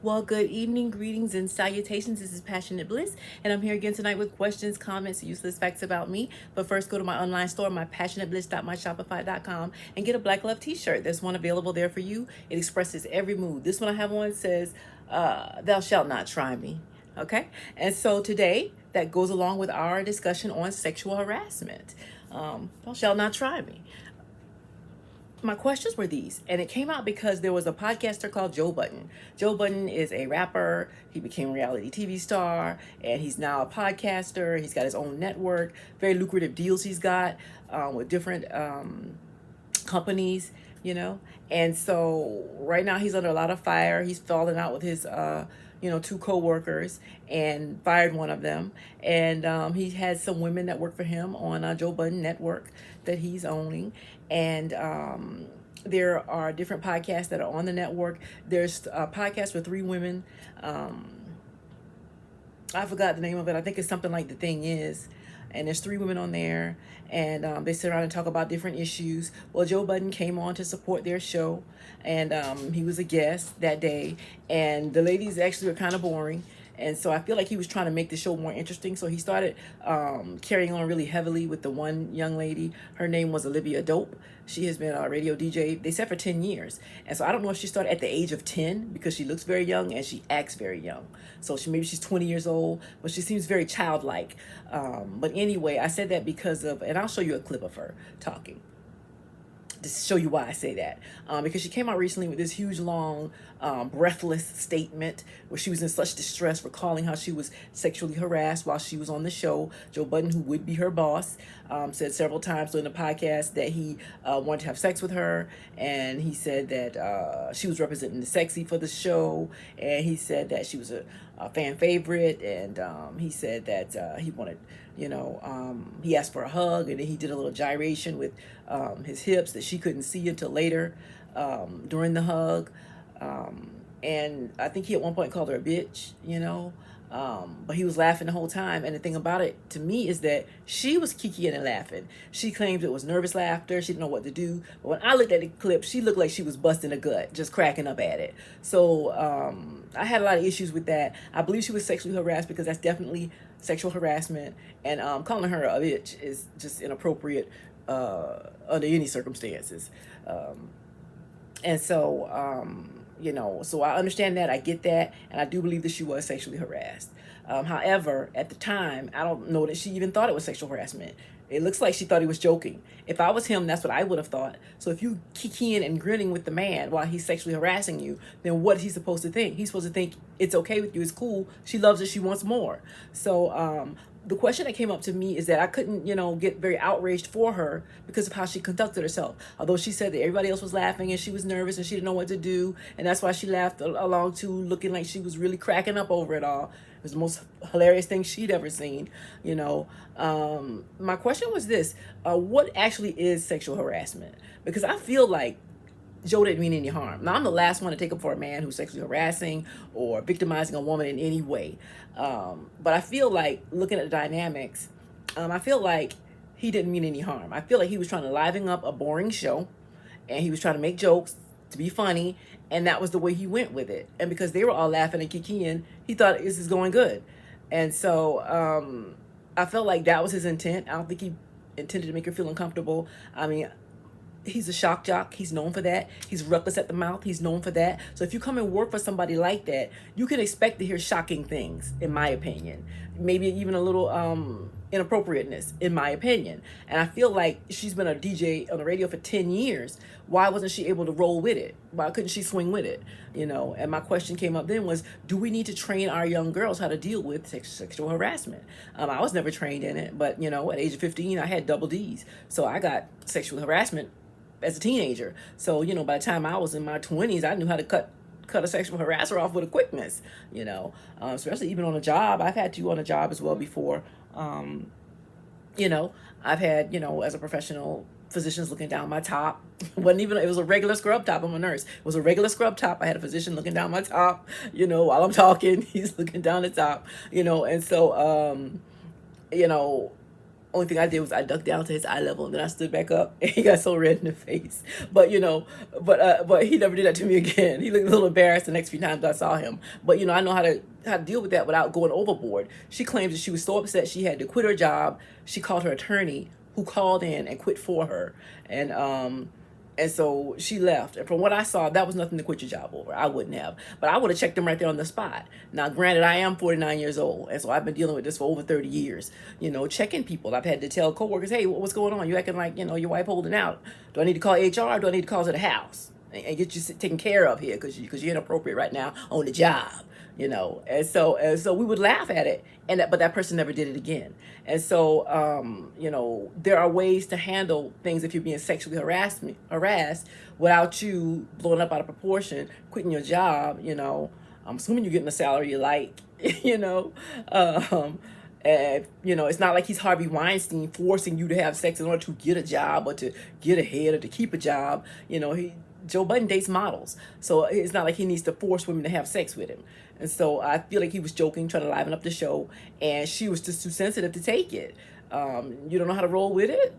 Well, good evening, greetings, and salutations. This is Passionate Bliss, and I'm here again tonight with questions, comments, useless facts about me. But first, go to my online store, mypassionatebliss.myshopify.com, and get a Black Love t-shirt. There's one available there for you. It expresses every mood. This one I have on says, thou shalt not try me. Okay? And so today, that goes along with our discussion on sexual harassment. Thou shalt not try me. My questions were these, and it came out because there was a podcaster called Joe Budden. Joe Budden is a rapper. He became a reality TV star, and he's now a podcaster. He's got his own network, very lucrative deals he's got with different companies, you know. And so right now he's under a lot of fire. He's falling out with his two co-workers and fired one of them. And he has some women that work for him on Joe Budden Network that he's owning. And there are different podcasts that are on the network. There's a podcast with three women. I forgot the name of it. I think it's something like The Thing Is. And there's three women on there, and they sit around and talk about different issues. Well, Joe Budden came on to support their show, and he was a guest that day, and the ladies actually were kind of boring. And so I feel like he was trying to make the show more interesting. So he started carrying on really heavily with the one young lady. Her name was Olivia Dope. She has been a radio DJ, they said, for 10 years. And so I don't know if she started at the age of 10 because she looks very young and she acts very young. So maybe she's 20 years old, but she seems very childlike. But anyway, I said that because of, and I'll show you a clip of her talking to show you why I say that. Because she came out recently with this huge, long, breathless statement where she was in such distress, recalling how she was sexually harassed while she was on the show. Joe Budden, who would be her boss, said several times during the podcast that he wanted to have sex with her, and he said that she was representing the sexy for the show, and he said that she was a fan favorite, and he said that he wanted, he asked for a hug, and then he did a little gyration with his hips that she couldn't see until later during the hug. And I think he at one point called her a bitch, but he was laughing the whole time. And the thing about it to me is that she was kikiing and laughing. She claims it was nervous laughter. She didn't know what to do. But when I looked at the clip, she looked like she was busting a gut, just cracking up at it. So I had a lot of issues with that. I believe she was sexually harassed because that's definitely sexual harassment. And calling her a bitch is just inappropriate under any circumstances. And so, so I understand that, I get that, and I do believe that she was sexually harassed. However, at the time, I don't know that she even thought it was sexual harassment. It looks like she thought he was joking. If I was him, that's what I would have thought. So if you kikiing and grinning with the man while he's sexually harassing you, then what is he supposed to think? He's supposed to think it's okay with you, it's cool, she loves it, she wants more. So the question that came up to me is that I couldn't, get very outraged for her because of how she conducted herself. Although she said that everybody else was laughing and she was nervous and she didn't know what to do. And that's why she laughed along too, looking like she was really cracking up over it all. It was the most hilarious thing she'd ever seen, My question was this, what actually is sexual harassment? Because I feel like Joe didn't mean any harm. Now, I'm the last one to take up for a man who's sexually harassing or victimizing a woman in any way. But I feel like, looking at the dynamics, I feel like he didn't mean any harm. I feel like he was trying to liven up a boring show, and he was trying to make jokes to be funny, and that was the way he went with it. And because they were all laughing and kikiing, he thought this is going good. And so I felt like that was his intent. I don't think he intended to make her feel uncomfortable. I mean, he's a shock jock. He's known for that. He's reckless at the mouth. He's known for that. So if you come and work for somebody like that, you can expect to hear shocking things, in my opinion. Maybe even a little inappropriateness, in my opinion. And I feel like she's been a DJ on the radio for 10 years. Why wasn't she able to roll with it? Why couldn't she swing with it? And my question came up then was, do we need to train our young girls how to deal with sexual harassment? I was never trained in it, but, at age of 15, I had double D's. So I got sexual harassment as a teenager. So, by the time I was in my 20s, I knew how to cut a sexual harasser off with a quickness, especially even on a job. I've had to on a job as well before. I've had, as a professional, physicians looking down my top. It was a regular scrub top. I'm a nurse. It was a regular scrub top. I had a physician looking down my top, while I'm talking, he's looking down the top, and so, Only thing I did was I ducked down to his eye level, and then I stood back up, and he got so red in the face. But but he never did that to me again. He looked a little embarrassed the next few times I saw him. But I know how to deal with that without going overboard. She claims that she was so upset she had to quit her job. She called her attorney, who called in and quit for her, and so she left. And from what I saw, that was nothing to quit your job over. I wouldn't have. But I would have checked them right there on the spot. Now, granted, I am 49 years old. And so I've been dealing with this for over 30 years. Checking people. I've had to tell coworkers, hey, what's going on? You acting like, your wife holding out. Do I need to call HR or do I need to call to the house? And get you taken care of here because you're inappropriate right now on the job. And so we would laugh at it, but that person never did it again. And so there are ways to handle things if you're being sexually harassed without you blowing up out of proportion, quitting your job. I'm assuming you're getting a salary you like. And it's not like he's Harvey Weinstein forcing you to have sex in order to get a job or to get ahead or to keep a job. Joe Budden dates models, so it's not like he needs to force women to have sex with him. And so I feel like he was joking, trying to liven up the show, and she was just too sensitive to take it. You don't know how to roll with it?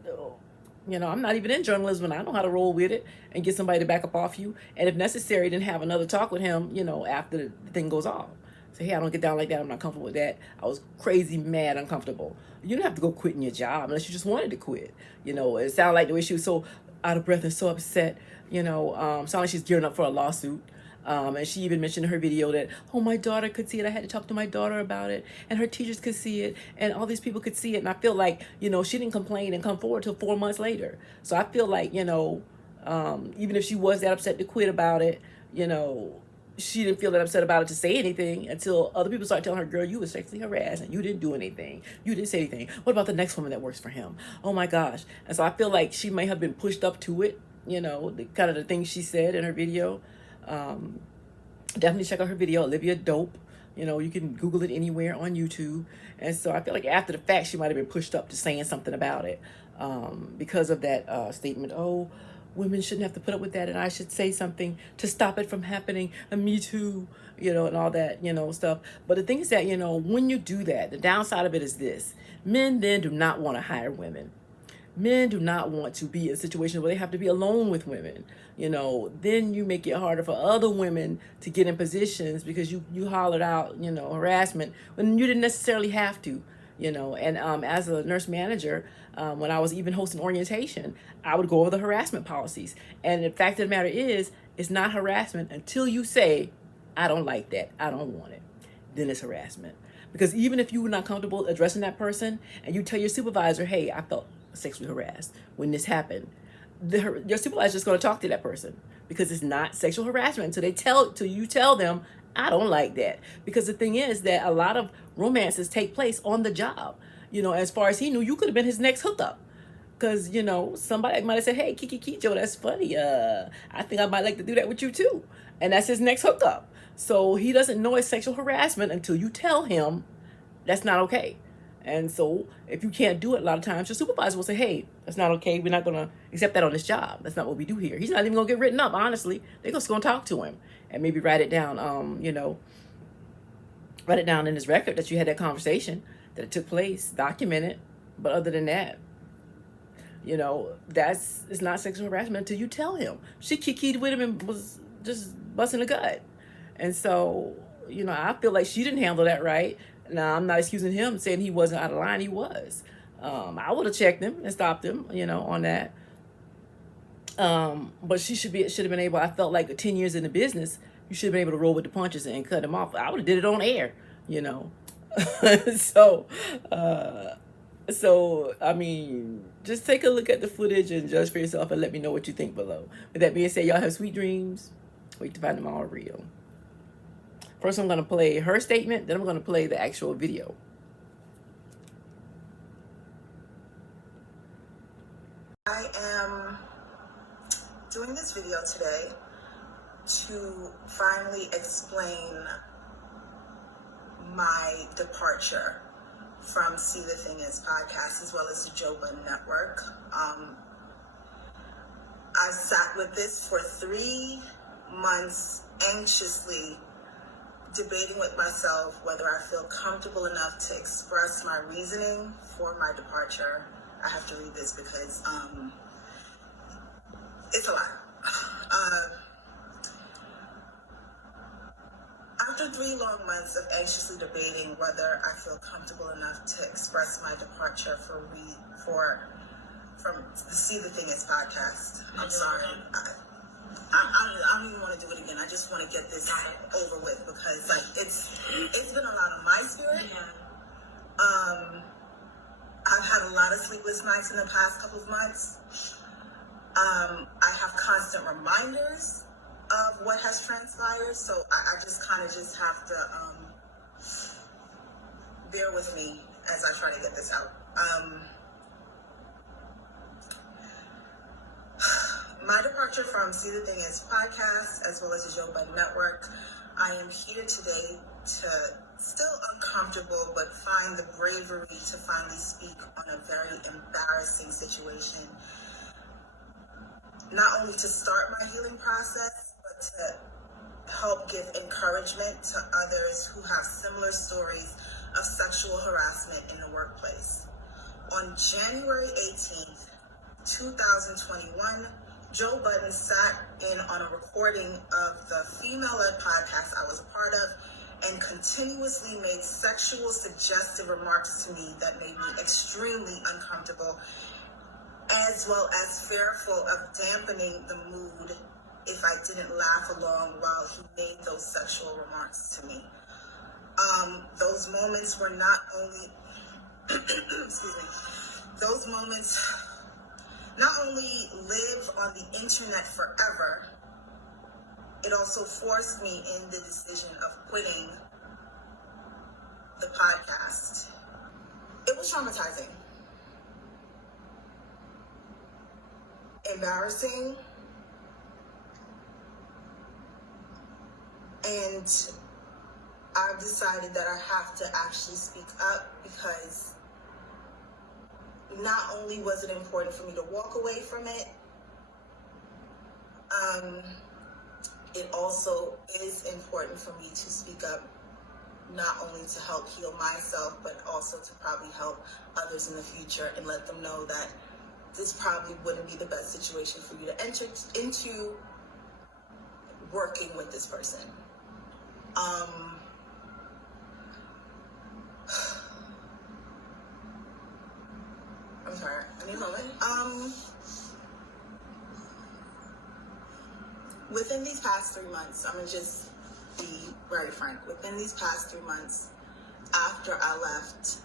I'm not even in journalism, and I know how to roll with it and get somebody to back up off you. And if necessary, then have another talk with him, after the thing goes off. Say, hey, I don't get down like that. I'm not comfortable with that. I was crazy, mad, uncomfortable. You don't have to go quitting your job unless you just wanted to quit. It sounded like the way she was so out of breath and so upset. Sounded like she's gearing up for a lawsuit. And she even mentioned in her video that, oh, my daughter could see it. I had to talk to my daughter about it. And her teachers could see it. And all these people could see it. And I feel like, she didn't complain and come forward till 4 months later. So I feel like, even if she was that upset to quit about it, she didn't feel that upset about it to say anything until other people started telling her, girl, you were sexually harassed and you didn't do anything. You didn't say anything. What about the next woman that works for him? Oh, my gosh. And so I feel like she may have been pushed up to it, the kind of the things she said in her video. Definitely check out her video, Olivia Dope. You can Google it anywhere on YouTube. And so I feel like after the fact, she might have been pushed up to saying something about it because of that statement, oh, women shouldn't have to put up with that, and I should say something to stop it from happening, and me too, and all that, stuff. But the thing is that, when you do that, the downside of it is this. Men then do not want to hire women. Men do not want to be in situations where they have to be alone with women. Then you make it harder for other women to get in positions because you hollered out, harassment when you didn't necessarily have to. And as a nurse manager, when I was even hosting orientation, I would go over the harassment policies. And the fact of the matter is, it's not harassment until you say, I don't like that, I don't want it. Then it's harassment. Because even if you were not comfortable addressing that person and you tell your supervisor, hey, I felt sexually harassed when this happened, your supervisor is going to talk to that person because it's not sexual harassment until you tell them, I don't like that. Because the thing is that a lot of romances take place on the job. As far as he knew, you could have been his next hookup. Because, somebody might have said, hey, Kiki Joe, that's funny. I think I might like to do that with you too. And that's his next hookup. So he doesn't know it's sexual harassment until you tell him that's not okay. And so if you can't do it, a lot of times your supervisor will say, hey, that's not okay. We're not going to accept that on this job. That's not what we do here. He's not even going to get written up, honestly. They're just going to talk to him and maybe write it down, write it down in his record that you had that conversation, that it took place, document it. But other than that, it's not sexual harassment until you tell him. She kikied with him and was just busting a gut. And so, I feel like she didn't handle that right. Now, I'm not excusing him, saying he wasn't out of line. He was. I would have checked him and stopped him, on that. But she should have been able, I felt like 10 years in the business, you should have been able to roll with the punches and cut him off. I would have did it on air, So, I mean, just take a look at the footage and judge for yourself and let me know what you think below. With that being said, y'all have sweet dreams. Wait to find them all real. First, I'm going to play her statement. Then I'm going to play the actual video. I am doing this video today to finally explain my departure from See the Thing Is podcast as well as the Joe Budden Network. I sat with this for 3 months anxiously debating with myself whether I feel comfortable enough to express my reasoning for my departure. I have to read this because it's a lot. After 3 long months of anxiously debating whether I feel comfortable enough to express my departure from the See the Thing Is podcast. I'm sorry. I don't even want to do it again. I just want to get this over with because like it's been a lot on my spirit. I've had a lot of sleepless nights in the past couple of months. I have constant reminders of what has transpired, so I just kind of just have to bear with me as I try to get this out. My departure from See the Thing Is podcast, as well as the Joe Budden Network, I am here today to still uncomfortable, but find the bravery to finally speak on a very embarrassing situation. Not only to start my healing process, but to help give encouragement to others who have similar stories of sexual harassment in the workplace. On January 18th, 2021, Joe Budden sat in on a recording of the female-led podcast I was a part of and continuously made sexual suggestive remarks to me that made me extremely uncomfortable, as well as fearful of dampening the mood if I didn't laugh along while he made those sexual remarks to me. Those moments were not only, excuse me, those moments not only live on the internet forever, it also forced me in the decision of quitting the podcast. It was traumatizing, embarrassing, and I've decided that I have to actually speak up because not only was it important for me to walk away from it, it also is important for me to speak up, not only to help heal myself, but also to probably help others in the future and let them know that this probably wouldn't be the best situation for you to enter into working with this person. I'm sorry, I need a moment. Within these past 3 months, I'm gonna just be very frank. Within these past 3 months, after I left,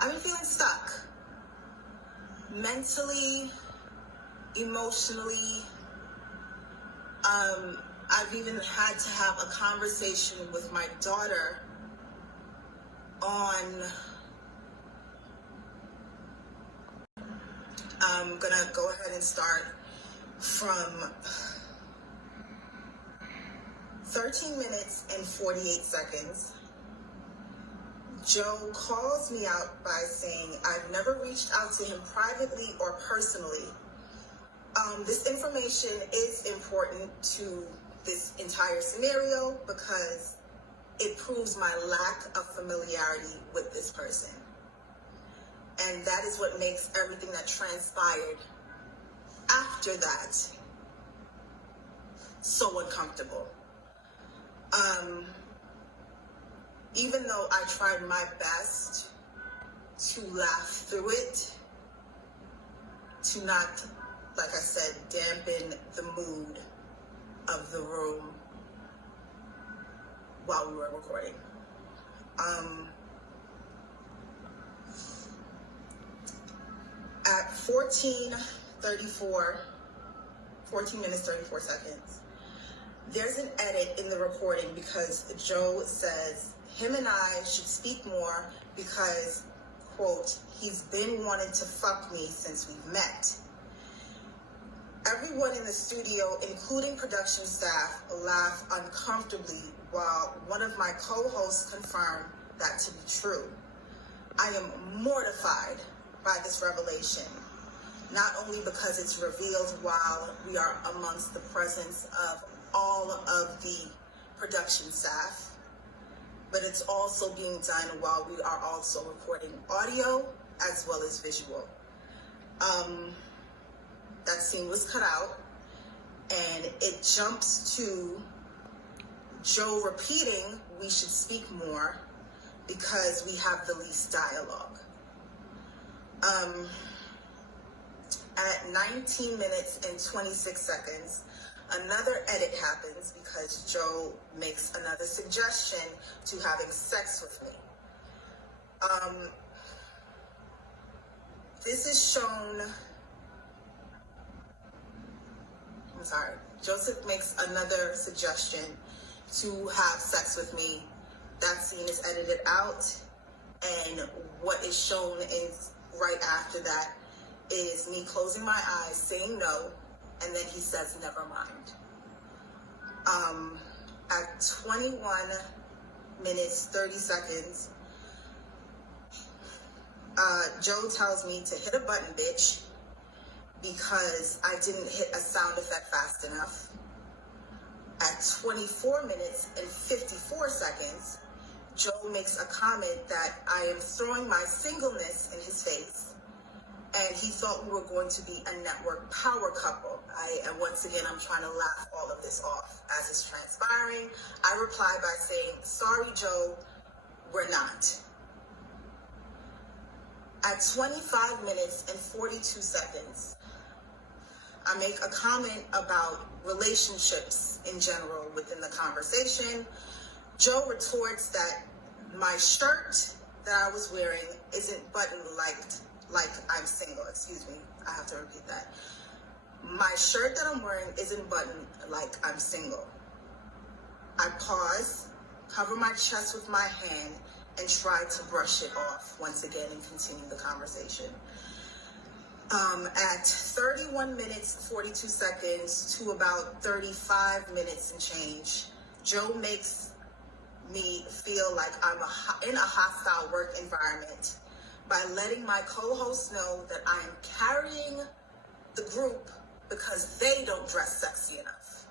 I've been feeling stuck. Mentally, emotionally. I've even had to have a conversation with my daughter on, I'm gonna go ahead and start from 13 minutes and 48 seconds. Joe calls me out by saying, I've never reached out to him privately or personally. This information is important to this entire scenario because it proves my lack of familiarity with this person. And that is what makes everything that transpired after that so uncomfortable. Even though I tried my best to laugh through it, to not, like I said, dampen the mood of the room while we were recording. At 14 minutes, 34 seconds, there's an edit in the recording because Joe says him and I should speak more because, quote, he's been wanting to fuck me since we've met. Everyone in the studio, including production staff, laughed uncomfortably while one of my co-hosts confirmed that to be true. I am mortified by this revelation, not only because it's revealed while we are amongst the presence of all of the production staff, but it's also being done while we are also recording audio as well as visual. That scene was cut out, and it jumps to Joe repeating, "We should speak more because we have the least dialogue." At 19 minutes and 26 seconds, another edit happens because Joe makes another suggestion to having sex with me. This is shown, I'm sorry, Joseph makes another suggestion to have sex with me. That scene is edited out, and what is shown is right after that is me closing my eyes, saying no, and then he says, "Never mind." At 21 minutes, 30 seconds, Joe tells me to hit a button, bitch, because I didn't hit a sound effect fast enough. At 24 minutes and 54 seconds, Joe makes a comment that I am throwing my singleness in his face, and he thought we were going to be a network power couple. And once again, I'm trying to laugh all of this off. As it's transpiring, I reply by saying, "Sorry, Joe, we're not." At 25 minutes and 42 seconds, I make a comment about relationships in general within the conversation. Joe retorts that my shirt that I was wearing isn't buttoned like I'm single. Excuse me, I have to repeat that. My shirt that I'm wearing isn't buttoned like I'm single. I pause, cover my chest with my hand, and try to brush it off once again and continue the conversation. At 31 minutes, 42 seconds to about 35 minutes and change, Joe makes me feel like I'm in a hostile work environment by letting my co-host know that I am carrying the group because they don't dress sexy enough.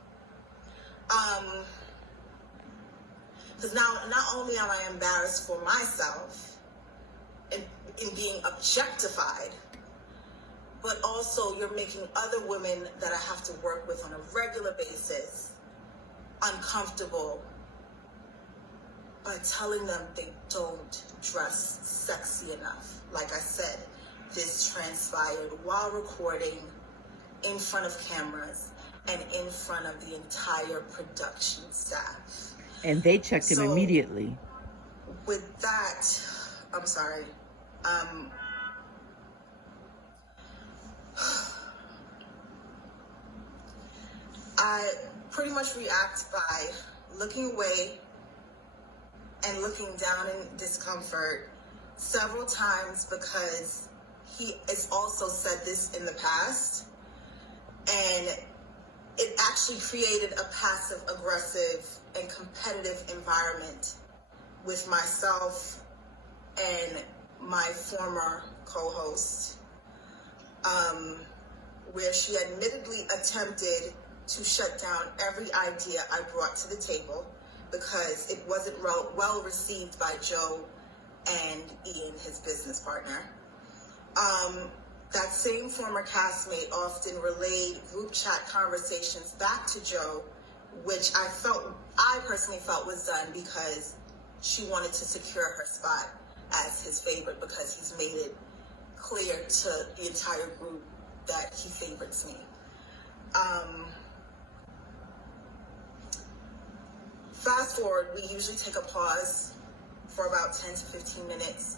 Because now, not only am I embarrassed for myself in being objectified, but also you're making other women that I have to work with on a regular basis uncomfortable by telling them they don't dress sexy enough. Like I said, this transpired while recording, in front of cameras, and in front of the entire production staff. And they checked him immediately. With that, I'm sorry. I pretty much react by looking away and looking down in discomfort several times because he has also said this in the past, and it actually created a passive aggressive and competitive environment with myself and my former co-host, where she admittedly attempted to shut down every idea I brought to the table because it wasn't well received by Joe and Ian, his business partner. That same former castmate often relayed group chat conversations back to Joe, which I personally felt was done because she wanted to secure her spot as his favorite because he's made it clear to the entire group that he favorites me. Fast forward, we usually take a pause for about 10 to 15 minutes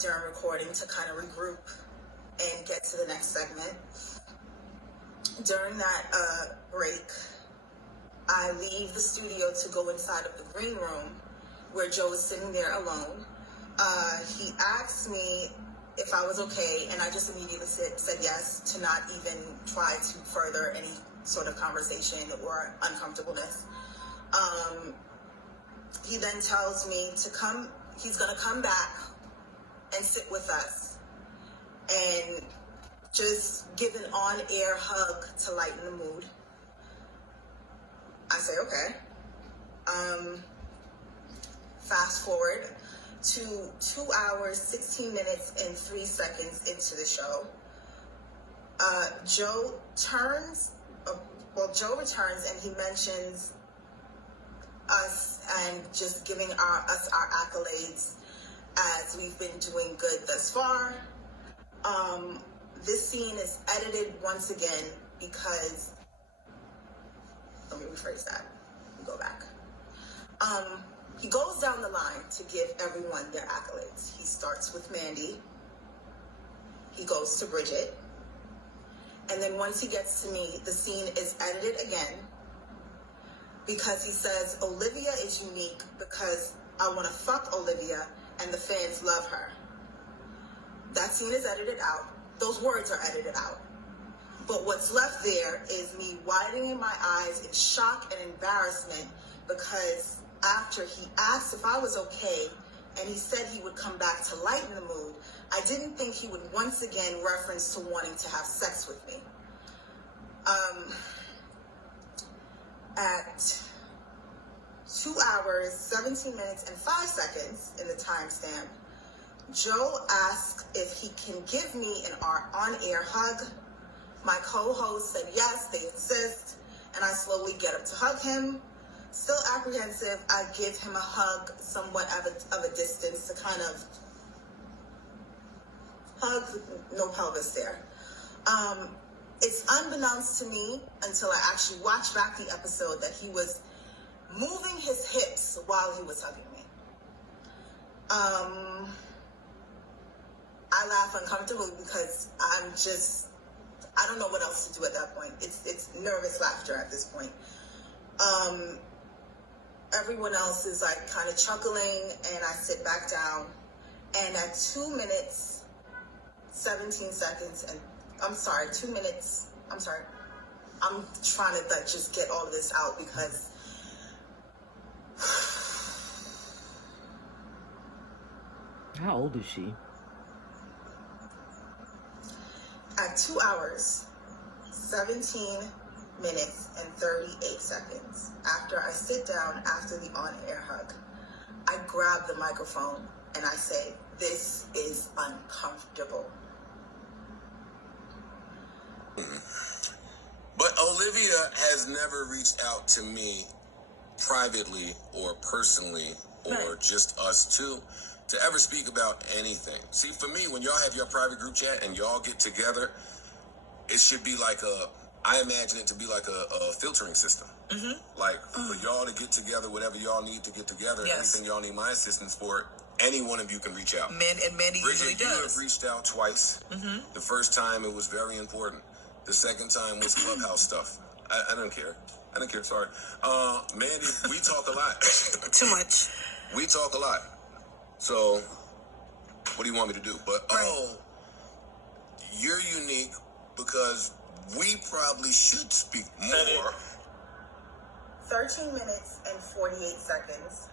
during recording to kind of regroup and get to the next segment. During that break, I leave the studio to go inside of the green room where Joe is sitting there alone. He asked me if I was okay, and I just immediately said yes, to not even try to further any sort of conversation or uncomfortableness. He then tells me he's gonna come back and sit with us and just give an on-air hug to lighten the mood. I say, okay. Fast forward to 2 hours, 16 minutes, and 3 seconds into the show. Joe returns and he mentions us and just giving us our accolades as we've been doing good thus far. This scene is edited once again because, let me rephrase that, go back. He goes down the line to give everyone their accolades. He starts with Mandy. He goes to Bridget. And then once he gets to me, the scene is edited again because he says, Olivia is unique because I want to fuck Olivia and the fans love her. That scene is edited out. Those words are edited out. But what's left there is me widening my eyes in shock and embarrassment because after he asked if I was okay and he said he would come back to lighten the mood, I didn't think he would once again reference to wanting to have sex with me. At 2 hours, 17 minutes, and 5 seconds in the timestamp, Joe asked if he can give me an on-air hug. My co-host said yes, they insist, and I slowly get up to hug him. Still apprehensive, I give him a hug somewhat of a distance to kind of hug, no pelvis there. It's unbeknownst to me until I actually watched back the episode that he was moving his hips while he was hugging me. I laugh uncomfortably because I don't know what else to do at that point. It's nervous laughter at this point. Everyone else is like kind of chuckling and I sit back down, and at 2 minutes, 17 seconds, and I'm trying to like just get all of this out because How old is she? at 2 hours, 17 minutes, and 38 seconds, after I sit down after the on-air hug, I grab the microphone and I say, this is uncomfortable. But Olivia has never reached out to me privately or personally or just us two to ever speak about anything. See, for me, when y'all have your private group chat and y'all get together, it should be like I imagine it to be like a filtering system. Mm-hmm. Like for y'all to get together, whatever y'all need to get together, anything y'all need my assistance for, any one of you can reach out. Mandy usually does. You have reached out twice. Mm-hmm. The first time it was very important. The second time was Clubhouse stuff. I don't care. Sorry. Mandy, we talk a lot. Too much. We talk a lot. So, what do you want me to do? But, you're unique because we probably should speak more. 13 minutes and 48 seconds.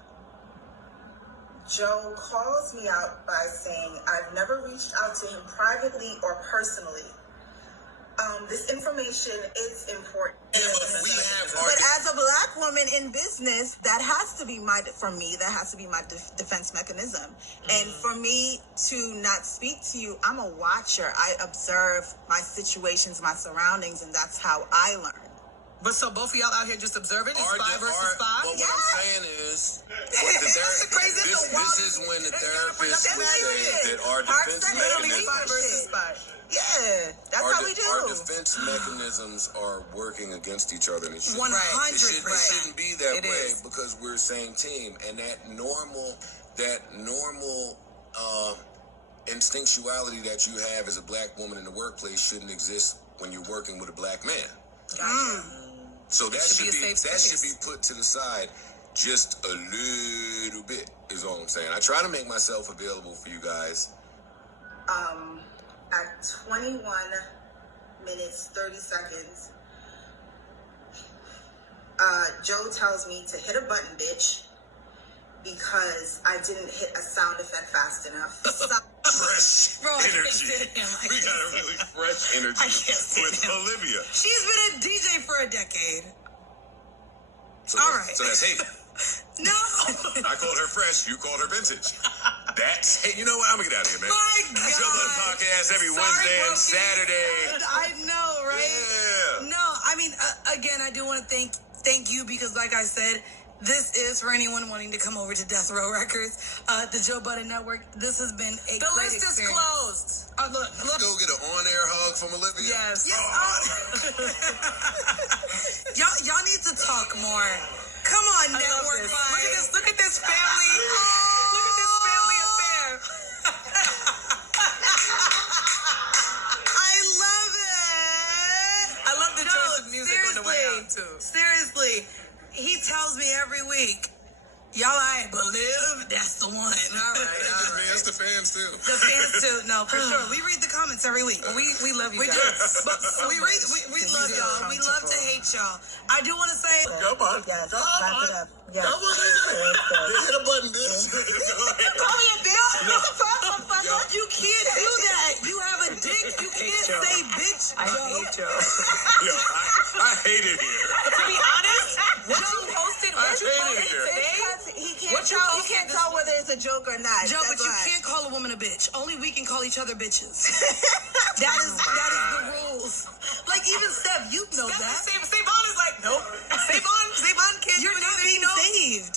Joe calls me out by saying, I've never reached out to him privately or personally. This information is important. Yeah, but as a black woman in business, that has to be my defense mechanism. And for me to not speak to you, I'm a watcher. I observe my situations, my surroundings, and that's how I learn. But so both of y'all out here just observing? It's 5 versus 5? Well, what I'm saying is, this is when the therapist would say that our defense mechanisms... 5 versus 5. Yeah, that's how we do. Our defense mechanisms are working against each other. And it 100%. shouldn't be that way because we're the same team. And that normal instinctuality that you have as a black woman in the workplace shouldn't exist when you're working with a black man. Gotcha. So that should be put to the side just a little bit is all I'm saying. I try to make myself available for you guys. At 21 minutes, 30 seconds, Joe tells me to hit a button, bitch, because I didn't hit a sound effect fast enough. Fresh energy. We got a really fresh energy with Olivia. She's been a DJ for a decade. So that's hate. No. I called her fresh. You called her vintage. That's, hey, you know what? I'm going to get out of here, man. My God. Joe Budden podcast every Sorry, Wednesday and Brookie. Saturday. I know, right? Yeah. No, I mean, again, I do want to thank you because, like I said, this is for anyone wanting to come over to Death Row Records, the Joe Budden Network. This has been a The great list is experience. closed. Look. Let's go get an on-air hug from Olivia. Yes. Yes, y'all need to talk more. Come on, I love Network this. 5. Look at this family. Look at this family affair. I love it. I love the choice of music on the way out, too. Seriously, he tells me every week, y'all ain't believe that's the one. All right. That's the fans, too. The fans too. No, for sure. We read the comments every week. We love you We do. guys. But we love y'all. We love to hate y'all. I do want to say. Come on. Yes, Come wrap on. it up. Yes. Come on. Hit a button, bitch. Go ahead. Call me a bitch. You can't do that. You have a dick. You can't say bitch. I hate Joe. Yo, I hate it here. To be honest, what you posted, I hate it here. He What can't you tell. He posted can't this tell whether it's a joke or not. Joe, but That's you why. can't call a woman a bitch. Only we can call each other bitches. that is the rules. Like even Steph, you know that. Savon is like, nope. Savon can't You're do not anything. being saved.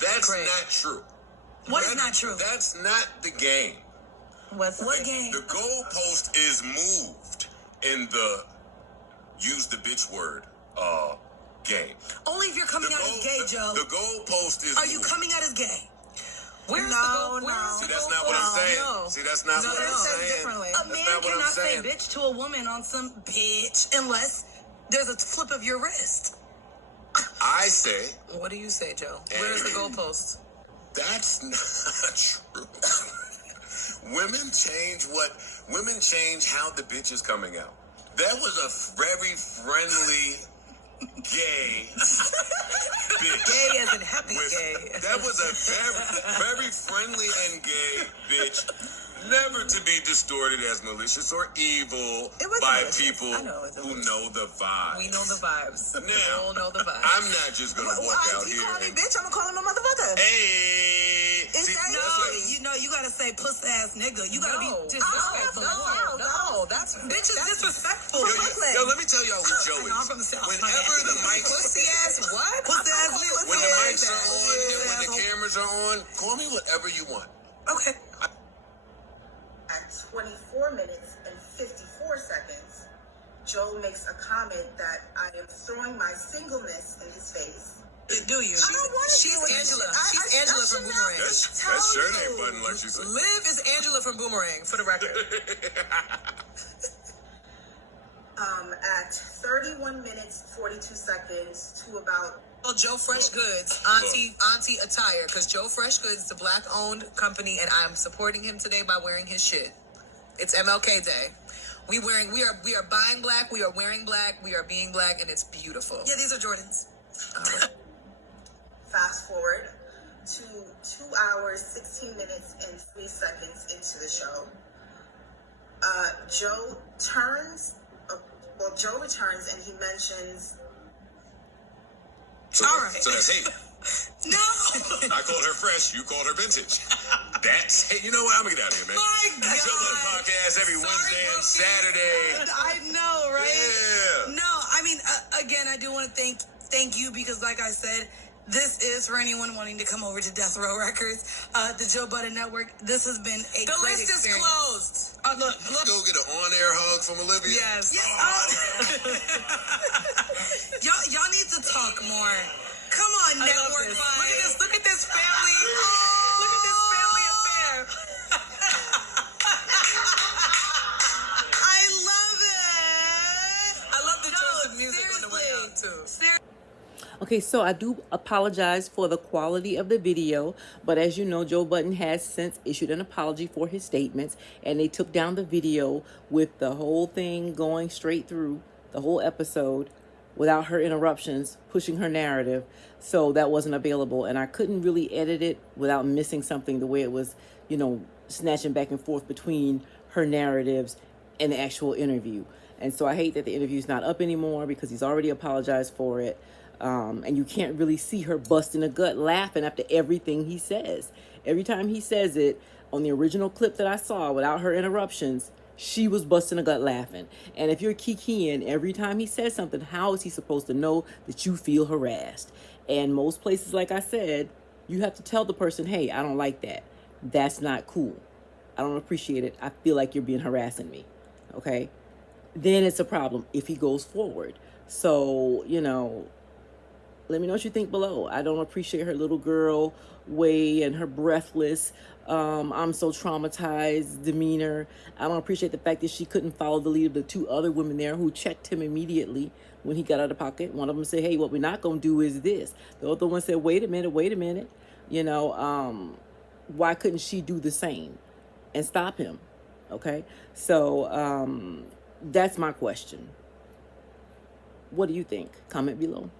That's Great. not true. What is not true? That's not the game. What's What game? The goalpost is moved in the use the bitch word game. Only if you're coming out as gay, Joe. The goalpost is Are you moved. coming out as gay? Where's No, the goal? no. Where's See, the that's goal not what I'm for? saying. No. See, that's not No, what no, I'm no. saying. Differently. A That's man not what I'm cannot say saying. bitch to a woman on some bitch unless there's a flip of your wrist. I say What do you say, Joe? Where's the goalpost? that's not true. Women change how the bitch is coming out. That was a very friendly gay bitch. Gay as in happy With- gay. That was a very friendly and gay bitch. Never to be distorted as malicious or evil It wasn't by malicious. people I know it wasn't who know the vibe. We know the vibes. We Now, all know the vibes. I'm not just gonna walk out If you here call me and, bitch, I'm gonna call him a motherfucker. hey, It's see, that that's No, what- you gotta say puss ass nigga. You gotta No. be disrespectful. No, that's Bitch is that's disrespectful. Yo, let me tell y'all who Joe No, I'm is. from the South. Whenever the mics, pussy ass what? Pussy ass nigga. when the Yeah, mics are on and when the cameras are on, call me whatever you want. Okay. At 24 minutes and 54 seconds, Joe makes a comment that I am throwing my singleness in his face. Do you? I don't want to She's deal with this Angela. shit. She's Angela from Boomerang. That shirt ain't button like she said. Liv is Angela from Boomerang, for the record. At 31 minutes 42 seconds to about Oh, Joe Fresh Goods, Auntie Attire, because Joe Fresh Goods is a black-owned company, and I'm supporting him today by wearing his shit. It's MLK Day. We are buying black, we are wearing black, we are being black, and it's beautiful. Yeah, these are Jordans. fast forward to 2 hours 16 minutes and 3 seconds into the show. Joe returns and he mentions So, All right. so that's hate. No. I called her fresh. You called her vintage. That's hey. You know what? I'm gonna get out of here, man. My Joe Budden God. podcast every Wednesday and Brookie. Saturday. I know, right? Yeah. No, I mean, again, I do want to thank you because, like I said, this is for anyone wanting to come over to Death Row Records, the Joe Budden Network. This has been a The great list is experience. closed. Look. Go get an on-air hug from Olivia. Yes. Y'all need to talk more. Come on, I love Network this. 5. Look at this family. Look at this family affair. I love it. I love the choice of music on the way out, seriously. too. Okay, so I do apologize for the quality of the video, but as you know, Joe Budden has since issued an apology for his statements, and they took down the video with the whole thing going straight through the whole episode without her interruptions, pushing her narrative. So that wasn't available, and I couldn't really edit it without missing something the way it was, snatching back and forth between her narratives and the actual interview. And so I hate that the interview's not up anymore because he's already apologized for it. And you can't really see her busting a gut laughing after everything he says. Every time he says it on the original clip that I saw without her interruptions, she was busting a gut laughing. And if you're kikiing every time he says something, how is he supposed to know that you feel harassed? And most places, like I said, you have to tell the person, hey, I don't like that. That's not cool. I don't appreciate it. I feel like you're being harassing me. Okay? Then it's a problem if he goes forward. So, you know, let me know what you think below. I don't appreciate her little girl way and her breathless, I'm so traumatized demeanor. I don't appreciate the fact that she couldn't follow the lead of the two other women there who checked him immediately when he got out of pocket. One of them said, hey, what we're not going to do is this. The other one said, wait a minute. You know, why couldn't she do the same and stop him? Okay, so that's my question. What do you think? Comment below.